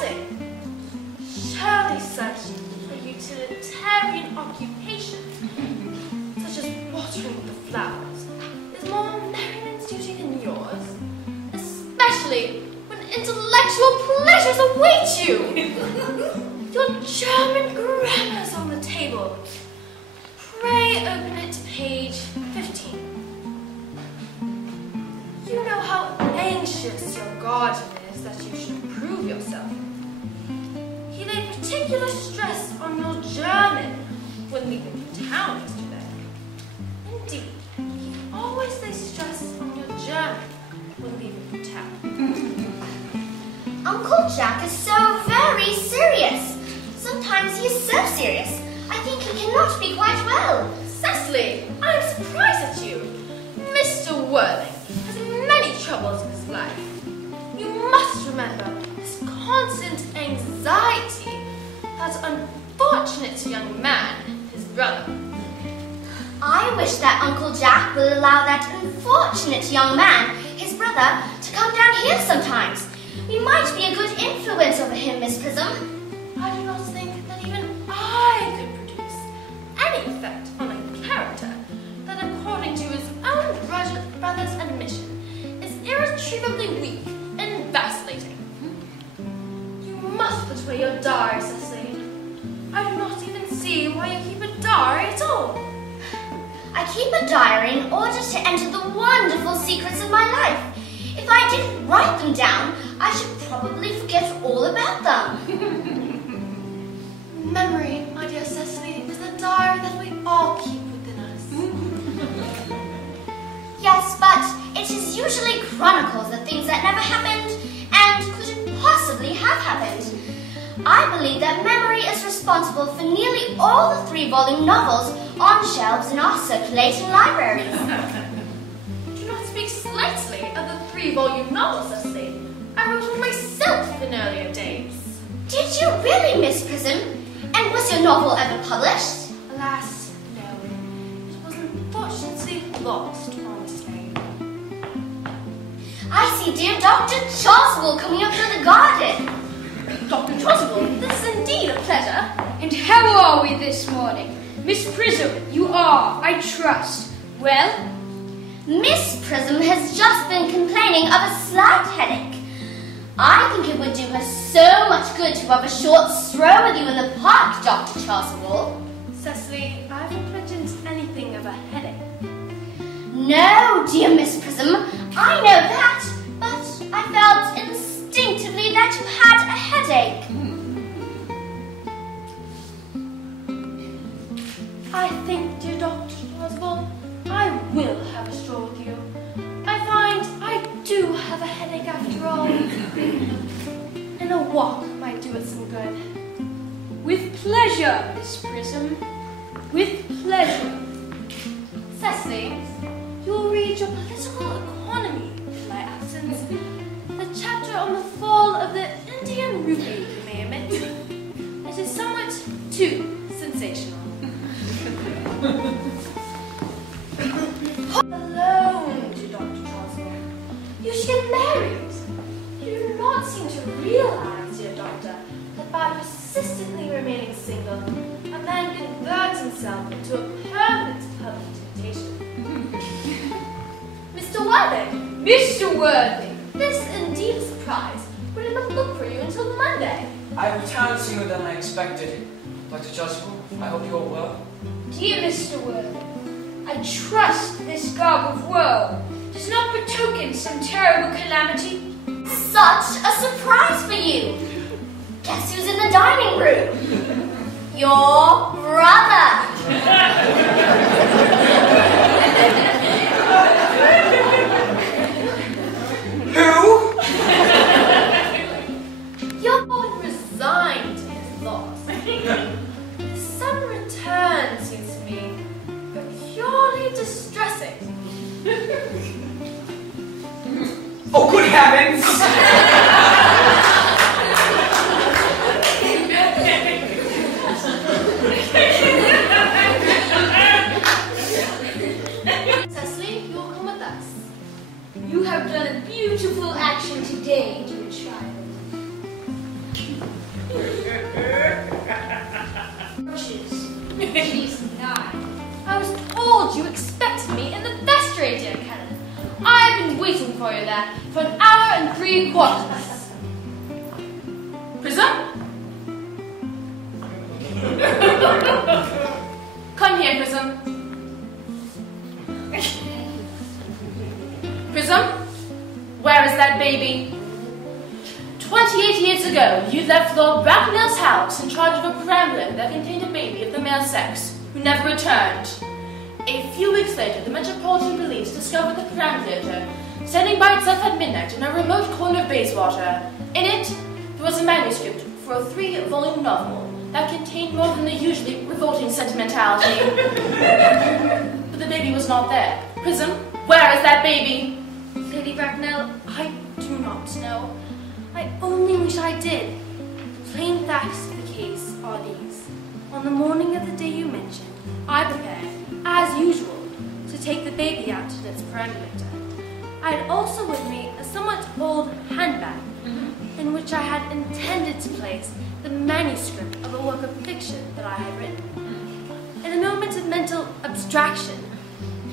distressing. Surely such a utilitarian occupation, such as watering the flowers, is more merriment's duty than yours, especially when intellectual pleasures await you. Your German grammar's on the table. Pray open it to page 15. You know how anxious your guardian is that you should improve yourself. He laid particular stress on your German when leaving town yesterday. Indeed, he always lays stress on your German when leaving town. Uncle Jack is so very serious. Sometimes he is so serious, I think he cannot be quite well. Cecily, I am surprised at you. Mr. Worthing has many troubles in his life. You must remember his constant anxiety, that unfortunate young man, his brother. I wish that Uncle Jack will allow that unfortunate young man, his brother, to come down here sometimes. We might be a good influence over him, Miss Prism. I do not think that even I could produce any effect on a character that, according to his own brother's admission, is irretrievably weak and vacillating. You must put away your diary, Cecily. I do not even see why you keep a diary at all. I keep a diary in order to enter the wonderful secrets of my life. If I didn't write them down, I should probably forget all about them. Memory, my dear Cecily, is the diary that we all keep within us. Yes, but it is usually chronicles of things that never happened and couldn't possibly have happened. I believe that memory is responsible for nearly all the 3-volume novels on shelves in our circulating libraries. Do not speak slightly of the 3-volume novels, Cecily. I wrote one myself in earlier days. Did you really, Miss Prism? And was your novel ever published? Alas, no. It was unfortunately lost on its way. I see dear Dr. Chasuble coming up through the garden. Dr. Chasuble, this is indeed a pleasure. And how are we this morning? Miss Prism, you are, I trust, well? Miss Prism has just been complaining of a slight headache. I think it would do her so much good to have a short stroll with you in the park, Dr. Chasuble. Cecily, I haven't mentioned anything of a headache. No, dear Miss Prism, I know that, but I felt instinctively that you had a headache. I think, dear Dr. Chasuble, I will have a stroll with you. I find I do have a headache after all. And a walk might do it some good. With pleasure, Miss Prism. With pleasure. Cecily, you will read your political economy in my absence. The chapter on the fall of the Indian rupee, you may admit. It is somewhat too sensational. Alone, dear Dr. Chasuble. You should get married. You do not seem to realize, dear doctor, that by persistently remaining single, a man converts himself into a permanent public temptation. Mr. Worthing! Mr. Worthing! This is indeed a surprise. We did not look for you until Monday. I returned sooner than I expected. Dr. Chasuble, I hope you are well. Dear Mr. Worthing, I trust this garb of woe does not betoken some terrible calamity. Such a surprise for you. Guess who's in the dining room? Your brother. Who? Your boy resigned to his loss. Some return seems to me purely distressing. Oh, good heavens! Cecily, you will come with us. You have done a beautiful action today, dear child. She's 9. I was told you expected me in the vestry, dear Kenneth. I've been waiting for you there for an hour and 3/4. Prism? Come here, Prism. Prism? Where is that baby? 28 years ago, you left Lord Bracknell's house in charge of a perambulator that contained a baby of the male sex, who never returned. A few weeks later, the Metropolitan Police discovered the perambulator standing by itself at midnight in a remote corner of Bayswater. In it, there was a manuscript for a 3-volume novel that contained more than the usually revolting sentimentality. But the baby was not there. Prism, where is that baby? Lady Bracknell, I do not know. I only wish I did. The plain facts of the case are these. On the morning of the day you mentioned, I prepared, as usual, to take the baby out to its perambulator. I had also with me a somewhat old handbag, in which I had intended to place the manuscript of a work of fiction that I had written. In a moment of mental abstraction,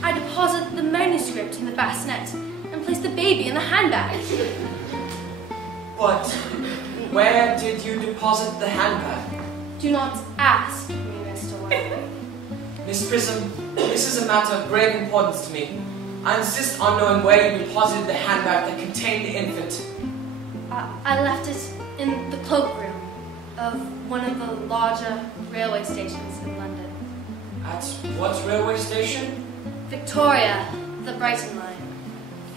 I deposited the manuscript in the bassinet and placed the baby in the handbag. But where did you deposit the handbag? Do not ask me, Mr. Worthing. Miss Prism, this is a matter of grave importance to me. I insist on knowing where you deposited the handbag that contained the infant. I left it in the cloakroom of one of the larger railway stations in London. At what railway station? Victoria, the Brighton line.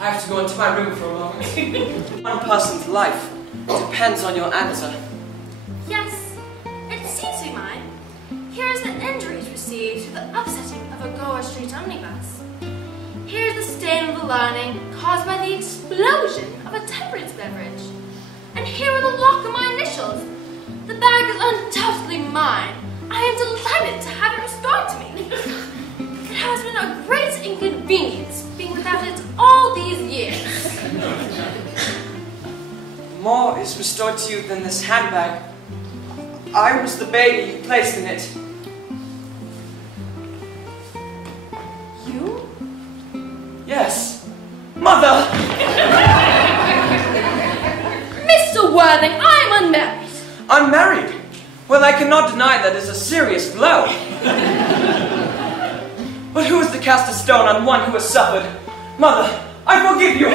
I have to go into my room for a moment. One person's life depends on your answer. Yes, it seems to be mine. Here is the injuries received through the upsetting of a Gower Street omnibus. Here is the stain of the lining caused by the explosion of a temperance beverage. And here are the lock of my initials. The bag is undoubtedly mine. I am delighted to have it restored to me. It has been a great inconvenience being without it all these years. More is restored to you than this handbag. I was the baby you placed in it. You? Yes. Mother! Mr. Worthing, I am unmarried. Unmarried? Well, I cannot deny that is a serious blow. But who is to cast a stone on one who has suffered? Mother, I forgive you!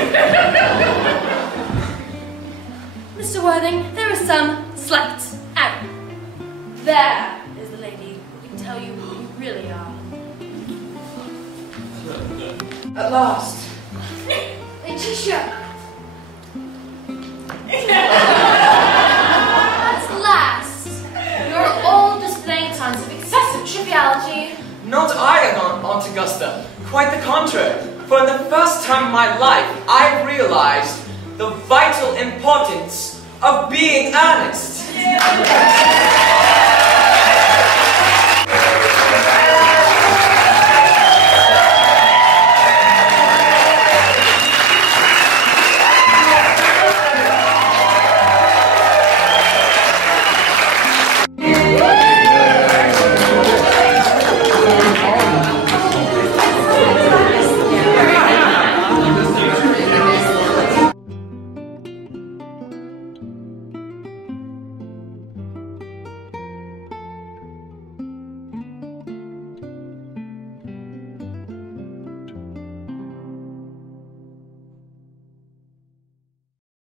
Mr. Worthing, there is some slight error. There is the lady who can tell you who you really are. At last. Letitia! At last, you're all displaying signs of excessive triviality. Not I, Aunt Augusta. Quite the contrary. For the first time in my life, I realized the vital importance of being earnest.